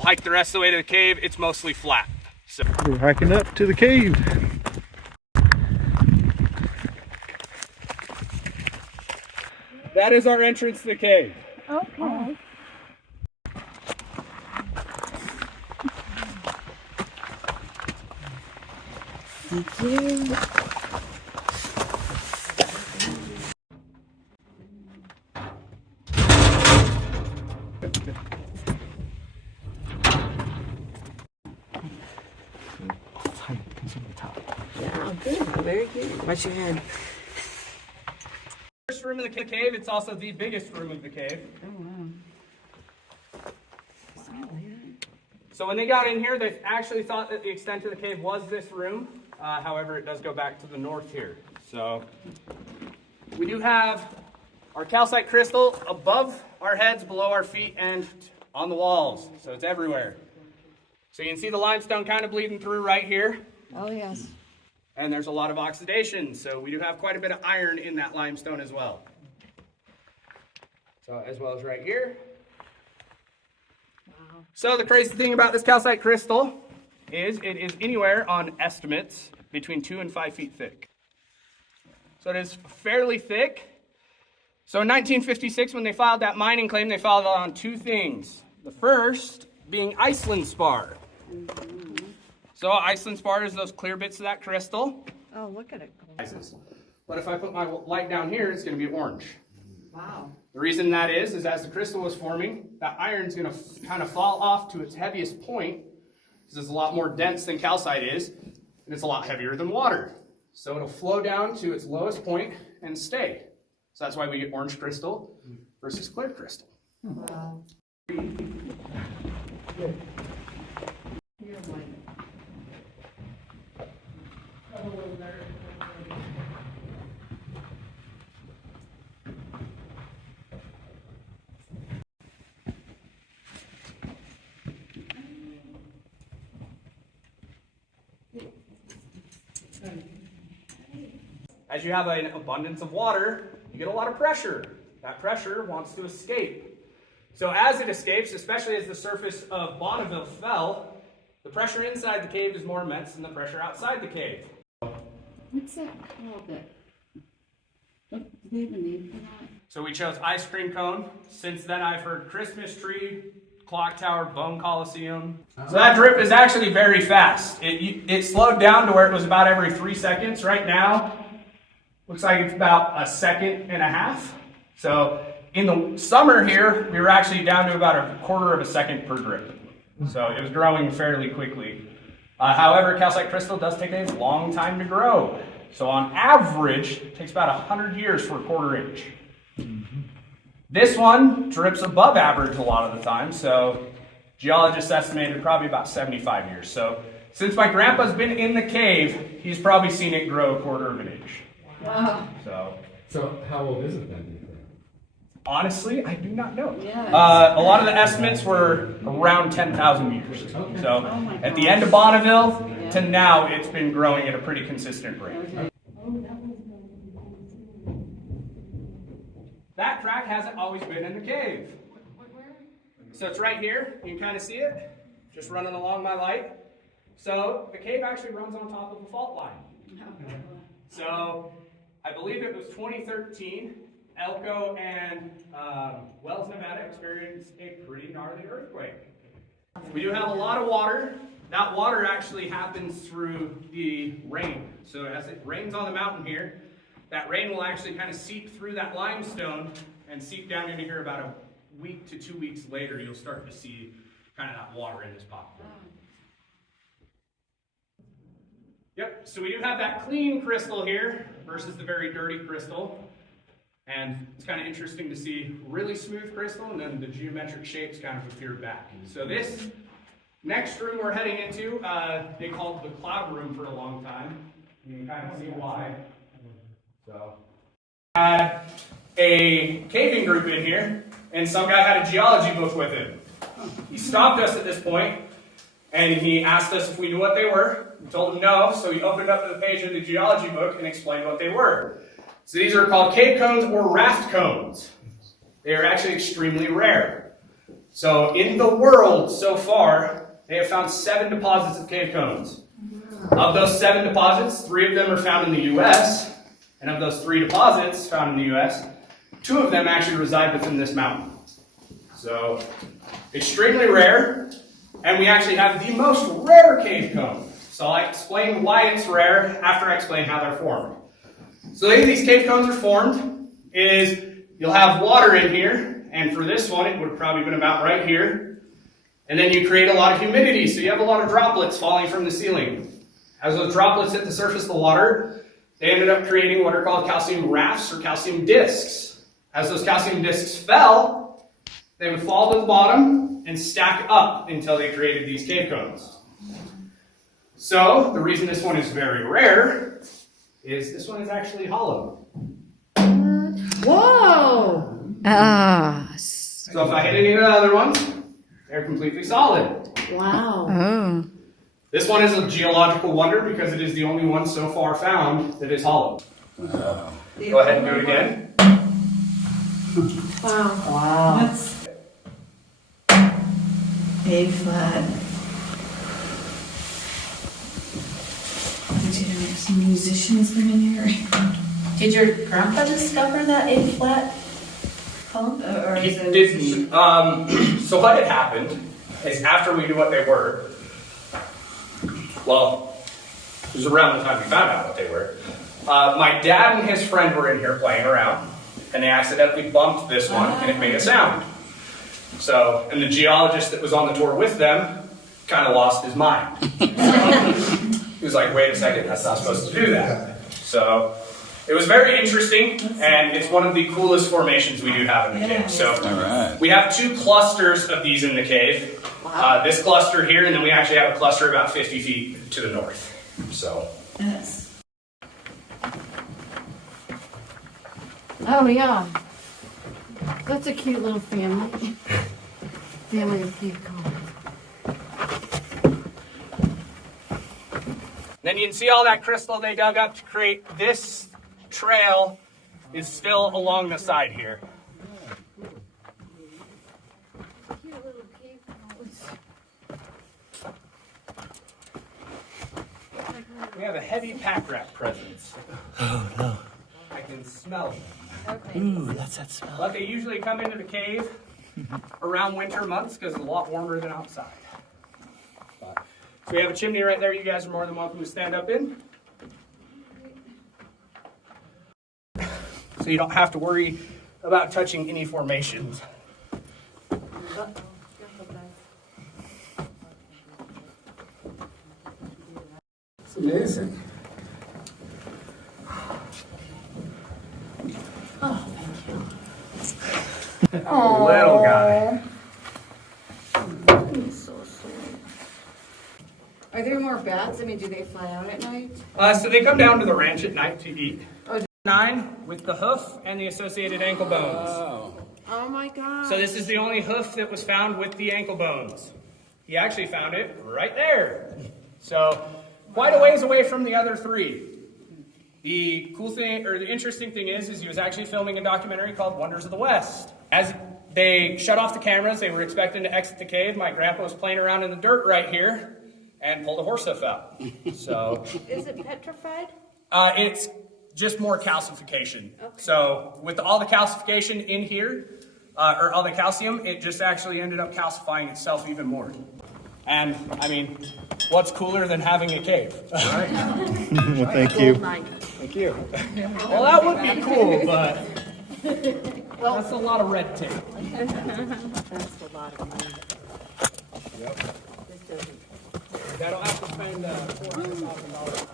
We'll hike the rest of the way to the cave. It's mostly flat. So we're hiking up to the cave. That is our entrance to the cave. Okay. Thank you. Yeah, good. Very good. Watch your hand. First room of the cave. It's also the biggest room of the cave. Oh, wow. So when they got in here, they actually thought that the extent of the cave was this room. However, it does go back to the north here. So we do have our calcite crystal above our heads, below our feet, and on the walls. So it's everywhere. So you can see the limestone kind of bleeding through right here. Oh, yes. And there's a lot of oxidation. So we do have quite a bit of iron in that limestone as well. So as well as right here. Wow. So the crazy thing about this calcite crystal is it is anywhere on estimates between 2 and 5 feet thick. So it is fairly thick. So in 1956, when they filed that mining claim, they filed it on two things. The first being Iceland spar. So Iceland spar is those clear bits of that crystal. Oh, look at it. But if I put my light down here, it's going to be orange. Wow. The reason that is as the crystal was forming, that iron is going to kind of fall off to its heaviest point, because it's a lot more dense than calcite is, and it's a lot heavier than water. So it'll flow down to its lowest point and stay. So that's why we get orange crystal versus clear crystal. Wow. As you have an abundance of water, you get a lot of pressure. That pressure wants to escape. So as it escapes, especially as the surface of Bonneville fell, the pressure inside the cave is more immense than the pressure outside the cave. What's that called? Do they have a name for that? So we chose ice cream cone. Since then I've heard Christmas tree, clock tower, bone coliseum. So that drip is actually very fast. It slowed down to where it was about every 3 seconds. Right now, looks like it's about 1.5 seconds. So in the summer here, we were actually down to about 1/4 second per drip. So it was growing fairly quickly. However, calcite crystal does take a long time to grow. So on average, it takes about 100 years for a 1/4 inch. This one drips above average a lot of the time. So geologists estimated probably about 75 years. So since my grandpa's been in the cave, he's probably seen it grow 1/4 inch. Wow. So how old is it then, do you think? Honestly, I do not know. Yeah. A lot of the estimates were around 10,000 years. Okay. So Oh my at the gosh. end of Bonneville Yeah. to now, it's been growing at a pretty consistent rate. Okay. That track hasn't always been in the cave. So it's right here. You can kind of see it, just running along my light. So the cave actually runs on top of a fault line. So I believe it was 2013. Elko and Wells, Nevada experienced a pretty gnarly earthquake. We do have a lot of water. That water actually happens through the rain. So as it rains on the mountain here, that rain will actually kind of seep through that limestone and seep down into here. About a week to 2 weeks later, you'll start to see kind of that water in this popcorn. Yep, so we do have that clean crystal here versus the very dirty crystal. And it's kind of interesting to see really smooth crystal and then the geometric shapes kind of appear back. So this next room we're heading into, they called the cloud room for a long time. You can kind of see why. So had a caving group in here, and some guy had a geology book with him. He stopped us at this point, and he asked us if we knew what they were. We told him no, so he opened up the page of the geology book and explained what they were. So these are called cave cones or raft cones. They are actually extremely rare. So in the world so far, they have found 7 deposits of cave cones. Of those 7 deposits, 3 of them are found in the U.S., and of those 3 deposits found in the U.S., 2 of them actually reside within this mountain. So, extremely rare, and we actually have the most rare cave cone. So I'll explain why it's rare after I explain how they're formed. So the way these cave cones are formed is you'll have water in here, and for this one, it would have probably been about right here. And then you create a lot of humidity, so you have a lot of droplets falling from the ceiling. As those droplets hit the surface of the water, they ended up creating what are called calcium rafts or calcium discs. As those calcium discs fell, they would fall to the bottom and stack up until they created these cave cones. So, the reason this one is very rare is this one is actually hollow. Whoa! So if I hit any of the other ones, they're completely solid. Wow. Oh. This one is a geological wonder because it is the only one so far found that is hollow. Wow. Go ahead and do it again. Wow. That's A flat. Did you have some musicians come in here? Did your grandpa discover that A flat cone? Or He is it didn't. So what had happened is after we knew what they were, well, it was around the time we found out what they were, my dad and his friend were in here playing around, and they accidentally bumped this one, and it made a sound. So, and the geologist that was on the tour with them kind of lost his mind. He was like, wait a second, that's not supposed to do that. So, it was very interesting, and it's one of the coolest formations we do have in the cave. So, we have 2 clusters of these in the cave. This cluster here, and then we actually have a cluster about 50 feet to the north. So, Yes. Oh, yeah. That's a cute little family. Family of cave cones. then you can see all that crystal they dug up to create this trail is still along the side here. Cute little cave cones. We have a heavy pack rat presence. Oh no. I can smell them. Okay. Ooh, that's that smell. But they usually come into the cave around winter months because it's a lot warmer than outside. So we have a chimney right there. You guys are more than welcome to stand up in. So you don't have to worry about touching any formations. It's amazing. Little guy. So sweet. Are there more bats? I mean, do they fly out at night? So they come down to the ranch at night to eat. 9 with the hoof and the associated ankle bones. Oh my god. So this is the only hoof that was found with the ankle bones. He actually found it right there. So quite a ways away from the other 3. The cool thing, or the interesting thing is he was actually filming a documentary called Wonders of the West. As they shut off the cameras, they were expecting to exit the cave. My grandpa was playing around in the dirt right here and pulled a horse hoof out. So Is it petrified? it's just more calcification. Okay. So with all the calcification in here, or all the calcium, it just actually ended up calcifying itself even more. And I mean, what's cooler than having a cave? Right? Well, thank you. Thank you. Well, that would be cool, but that's a lot of red tape. That's a lot of money. Yep. I don't have to spend $400,000